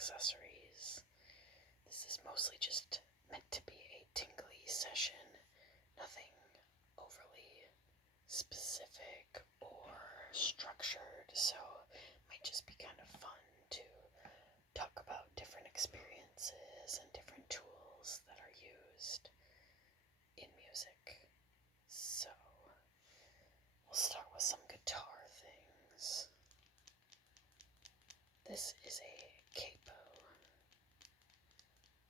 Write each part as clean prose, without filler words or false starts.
accessories. This is mostly just meant to be a tingly session, nothing overly specific or structured, so it might just be kind of fun to talk about different experiences and different tools that are used in music. So, we'll start with some guitar things. This is a capo.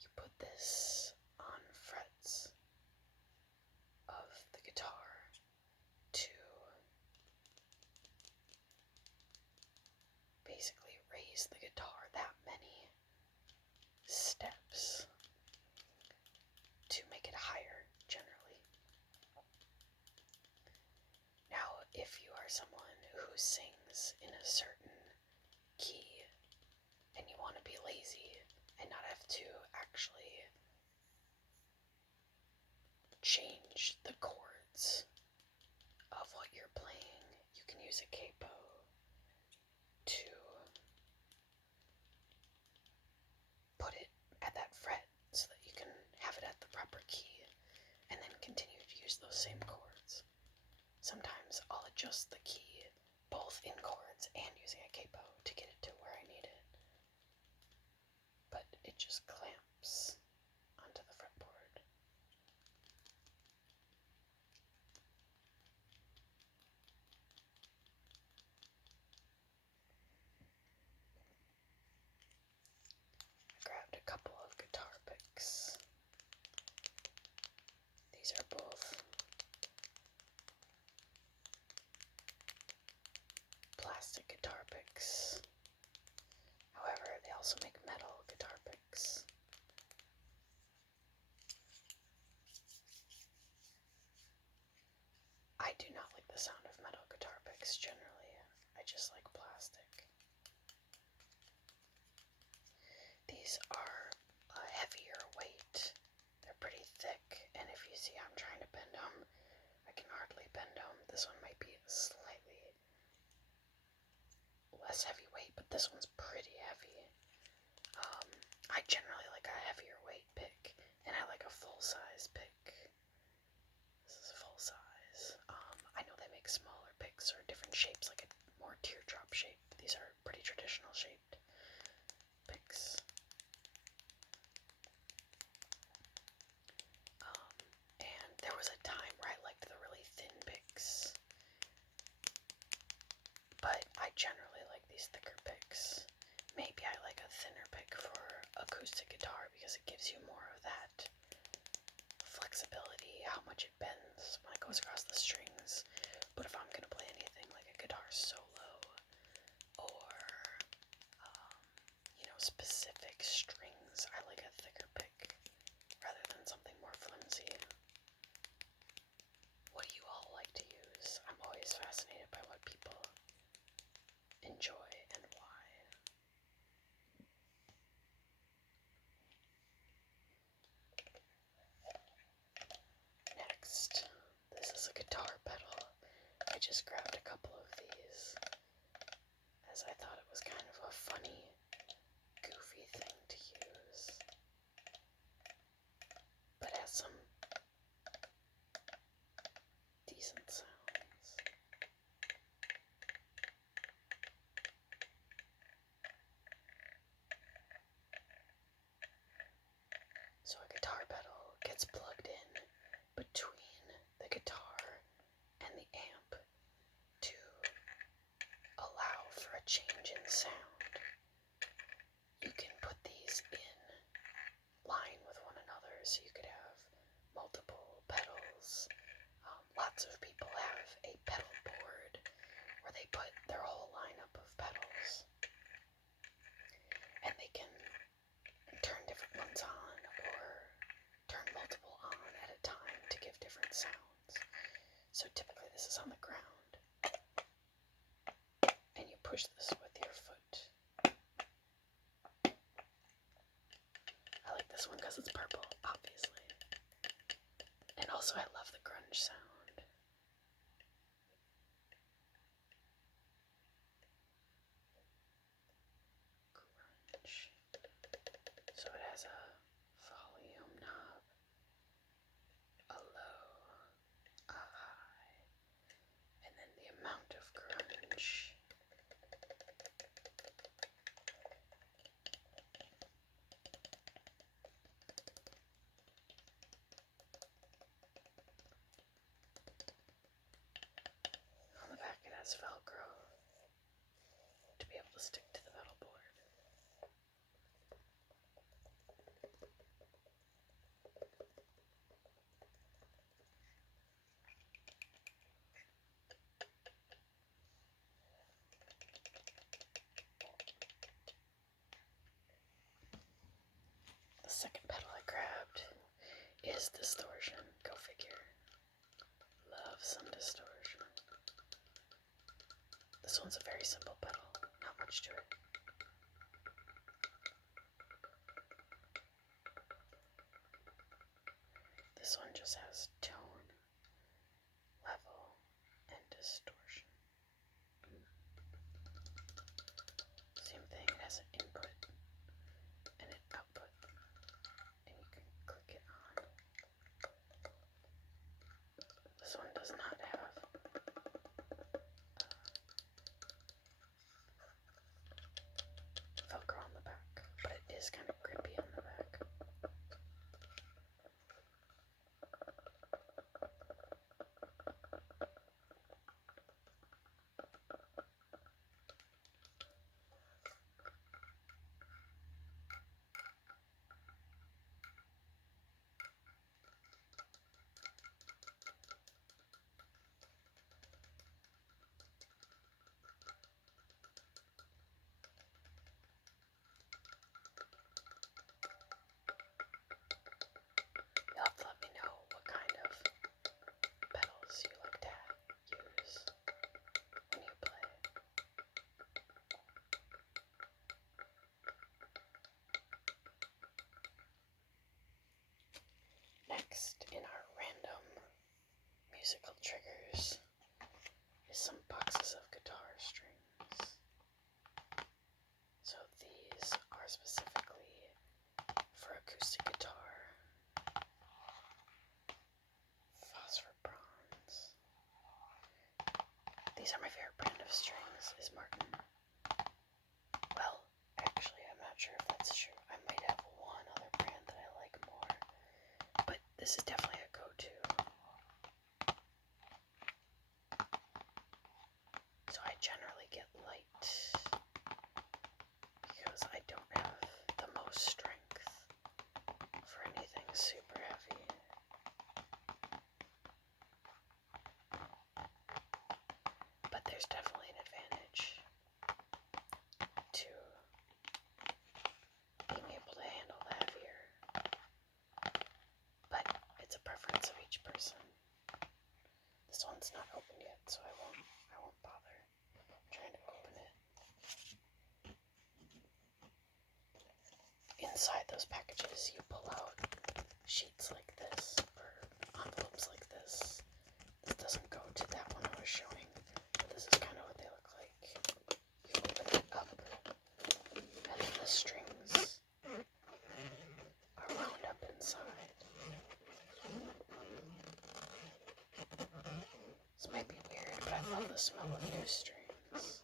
You put this on frets of the guitar to basically raise the guitar that many steps to make it higher, generally. Now, if you are someone who sings in a certain key and you want to be lazy and not have to actually change the chords of what you're playing, you can use a capo to put it at that fret so that you can have it at the proper key and then continue to use those same chords. Sometimes I'll adjust the key both in chords and using a capo to get it to where I need it. But it just clamps onto the fretboard. I grabbed a couple of guitar picks. These are both plastic guitar picks. However, they also make metal guitar picks. I do not like the sound of metal guitar picks generally. I just like plastic. These are a heavier weight. They're pretty thick, and if you see I'm trying to bend them, I can hardly bend them. This one might be slightly less heavyweight, but this one's pretty heavy. I generally like a heavier weight pick, and I like a full-size pick. This is full size. I know they make smaller picks or different shapes, like a more teardrop shape. These are pretty traditional shaped picks. And there was a time where I liked the really thin picks, but I generally like these thicker picks. Maybe I like a thinner pick for acoustic guitar because it gives you more of that flexibility, how much it bends when it goes across the strings. But if I'm going to play anything like a guitar solo or, specific strings, I like a thicker pick rather than something more flimsy. What do you all like to use? I'm always fascinated by what people enjoy and why. Next, this is a guitar pedal. I just grabbed a couple of these as I thought it was kind of a funny, goofy thing to use, but has some decent sounds. So a guitar pedal gets plugged in between the guitar and the amp to allow for a change in sound. You can put these in line with one another, so you could have multiple pedals. Lots of people have a pedal board where they put their whole lineup of pedals, and they can turn different ones on or turn multiple on at a time to give different sounds. So typically this is on the ground, and you push this with your foot. I like this one because it's purple, obviously. And also I love the grunge sound. Grunge. is distortion. Go figure. Love some distortion. This one's a very simple pedal, not much to it. This one just has tone, level, and distortion. Same thing, it has an input and an output, and you can click it on. This one does not have Velcro on the back, but it is kind of grippy on the back. You'll have to let me know what kind of pedals you like to use when you play. Next, in our random musical triggers, is some boxes of guitar strings. So these are specifically for acoustic guitar, phosphor bronze. These are my favorite brand of strings, is Martin. Well, actually, I'm not sure if that's true. I might have one other brand that I like more, but this is definitely a go-to. So I generally get light because I don't have the most strength for anything super heavy. But there's definitely an advantage to being able to handle the heavier. But it's a preference of each person. This one's not open yet, so I won't bother trying to open it. Inside those packages, you pull out sheets like this, or envelopes like this. This doesn't go to that one I was showing, but this is kind of what they look like. You open it up, and then the strings are wound up inside. This might be weird, but I love the smell of new strings.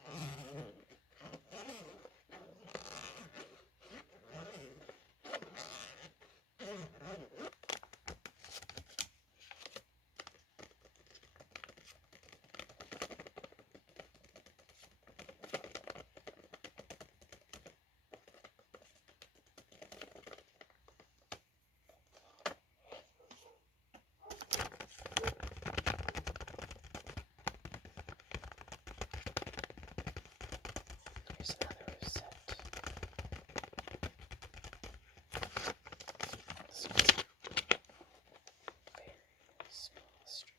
Here's another set. This one's very small string.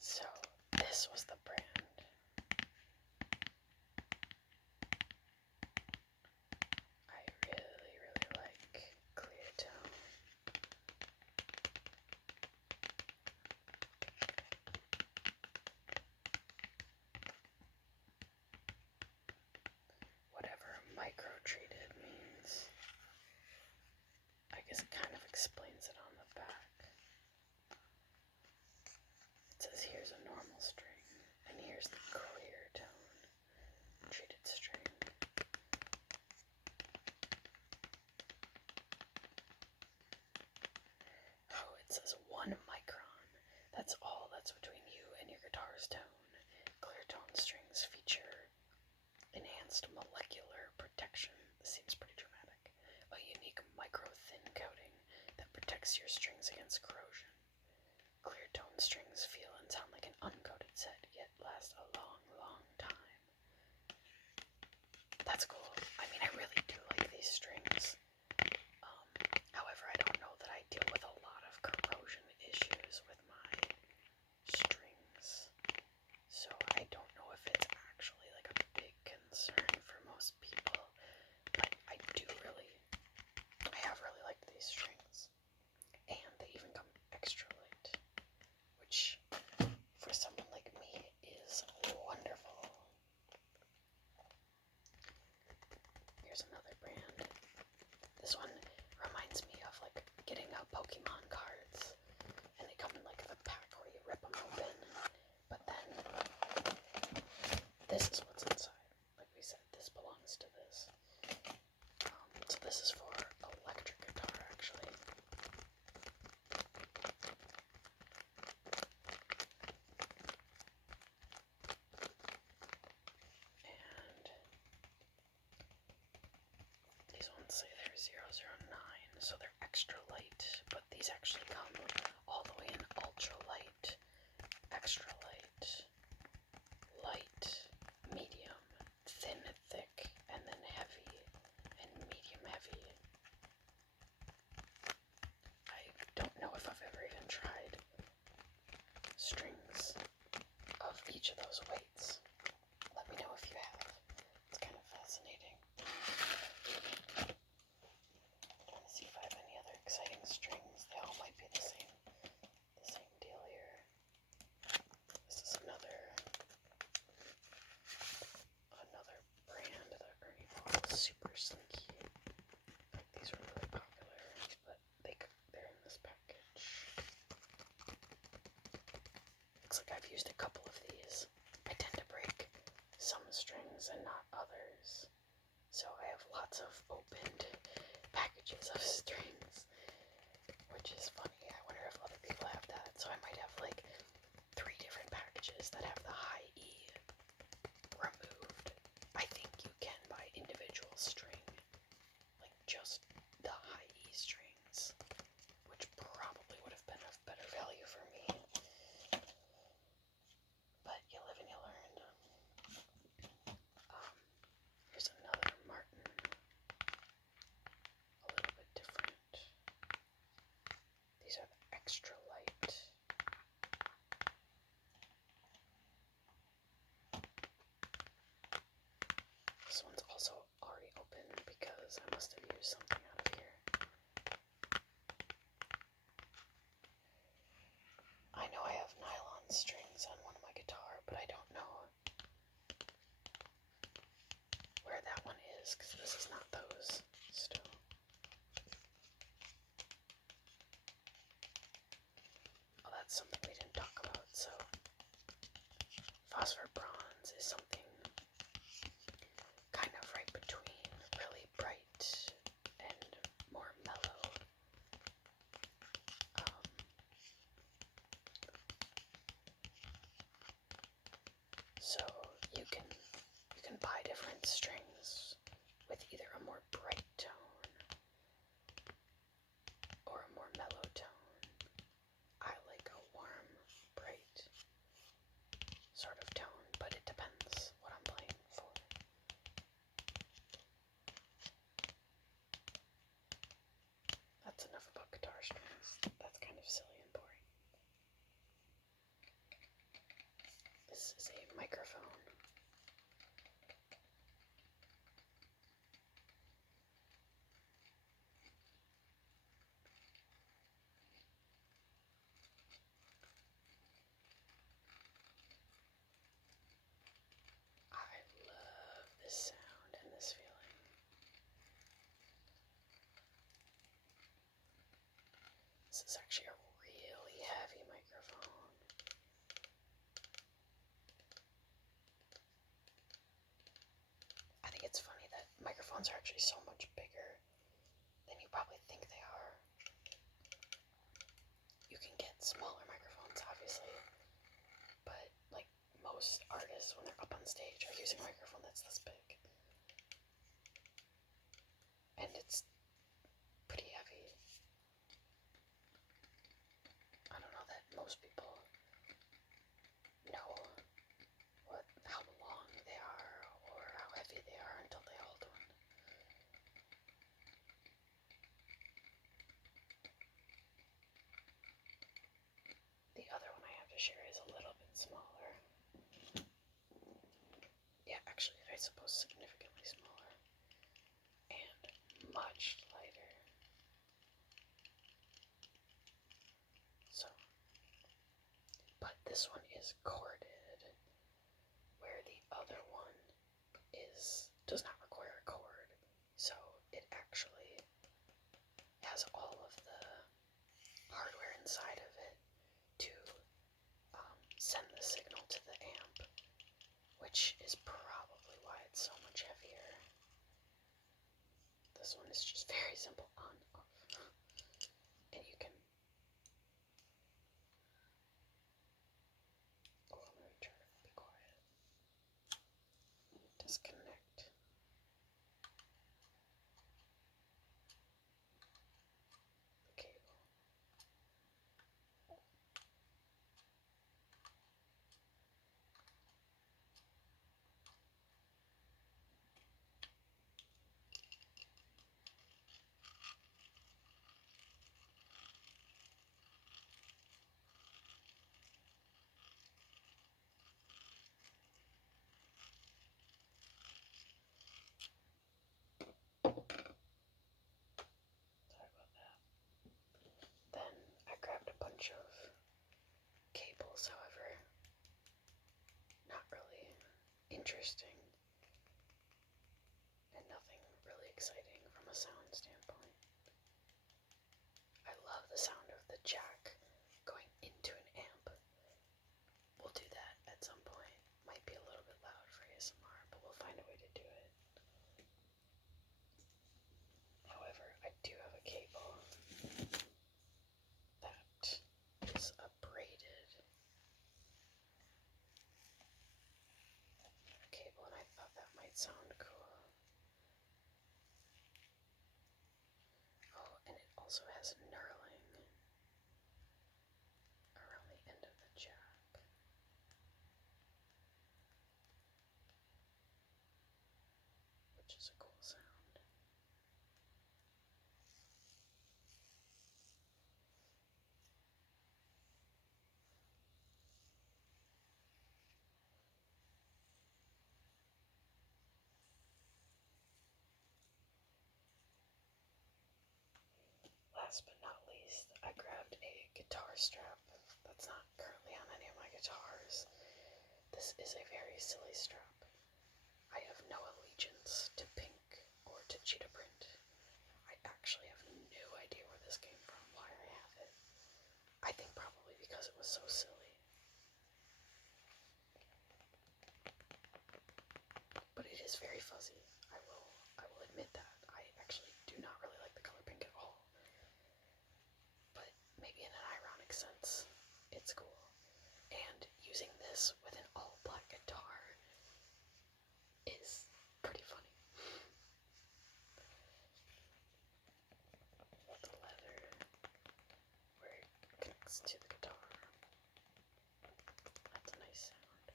So this was the brand. I really, really like Clear Tone. Whatever micro-treated means. I guess it kind of explains it on the back. It says here's a normal string, and here's the Clear Tone treated string. Oh, it says 1 micron. That's all that's between you and your guitar's tone. Clear Tone strings feature enhanced molecular protection. This seems pretty dramatic. A unique micro-thin coating that protects your strings against corrosion. Clear Tone strings feel and sound like an uncoated set, yet last a long, long time. That's cool. I mean, Pokemon cards, and they come in like a pack where you rip them open. But then this is what's inside. Like we said, this belongs to this. So this is for electric guitar, actually. And these ones say they're 009, so they're extra light, but these actually come all the way in ultra light, extra light, light, medium, thin, thick, and then heavy, and medium heavy. I don't know if I've ever even tried strings of each of those weights. Let me know if you have. It's kind of fascinating. Let me see if I have any other exciting strings. They all might be the same deal here. This is another brand that Ernie bought, Super Slinky. These were really popular, but they're in this package. Looks like I've used a couple of these. I tend to break some strings and not others, so I have lots of opened packages of strings, which is funny. I wonder if other people have that. So I might have like 3 different packages that have the high E removed. I think you can buy individual string, like just the high E strings, which probably would have been of better value for me. But you live and you learn. Here's another Martin, a little bit different. These are the extra light. This one's also already open because I must have used something out of here. I know I have nylon strings on one of my guitar, but I don't know where that one is, because this is not those still. Oh, that's something we didn't talk about. So phosphor bronze is something kind of right between really bright and more mellow. So you can buy different strings with either a more bright tone or a more mellow tone. I like a warm, bright sort of tone, but it depends what I'm playing for. That's enough about guitar strings. That's kind of silly and boring. This is a microphone. I love this sound and this feeling. This is actually a really heavy microphone. I think it's funny that microphones are actually so much bigger than you probably think they are. You can get smaller microphones, obviously, but like most artists, when they're up on stage, are using a microphone that's this big. And it's pretty heavy. I don't know that most people know how long they are or how heavy they are until they hold one. The other one I have to share is a little bit smaller. Yeah, actually, I suppose significantly smaller. And much lighter. So, but this one is corded, where the other one does not require a cord. So it actually has all of the inside of it to send the signal to the amp, which is probably why it's so much heavier. This one is just very simple on, off. And you can... Oh, I'm gonna try to be quiet. Disconnect. The cable. Then I grabbed a bunch of cables, however, not really interesting and nothing really exciting from a sound standpoint. I love the sound of the jack going into an amp. We'll do that at some point. Might be a little bit loud for ASMR, but we'll find a way to do it. However, I do have a cable that is a braided cable, and I thought that might sound cool. Oh, and it also has knurling around the end of the jack. Which is a cool sound. Last but not least, I grabbed a guitar strap that's not currently on any of my guitars. This is a very silly strap. I have no allegiance to pink or to cheetah print. I actually have no idea where this came from, why I have it. I think probably because it was so silly. But it is very fuzzy. I will admit that. I actually do not really like the color pink at all. But maybe in an ironic sense, it's cool. And using this with an all-black guitar is pretty funny. The leather, where it connects to the guitar. That's a nice sound.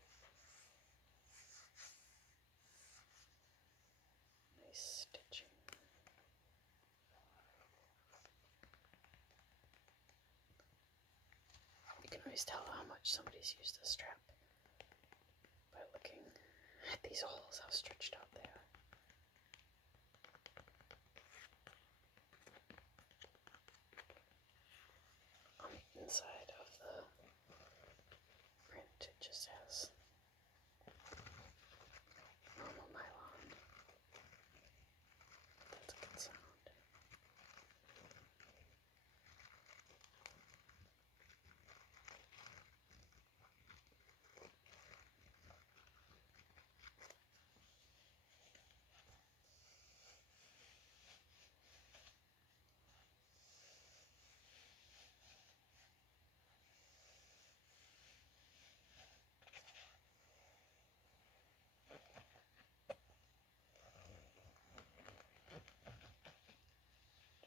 Nice stitching. You can always tell how much somebody's used this strap by looking at these holes, how stretched out they are. On the inside of the print, it just has normal nylon. That's a good sound.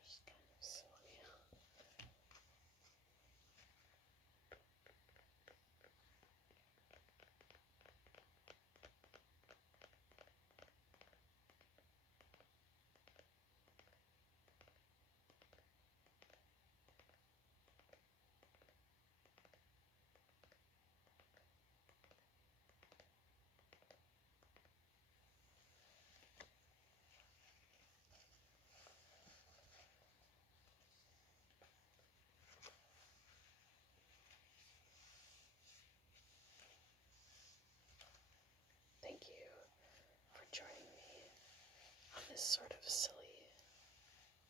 Just kind of silly. Thank you for joining me on this sort of silly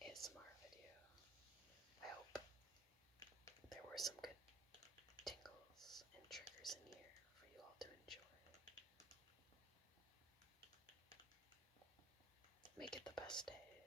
ASMR video. I hope there were best day.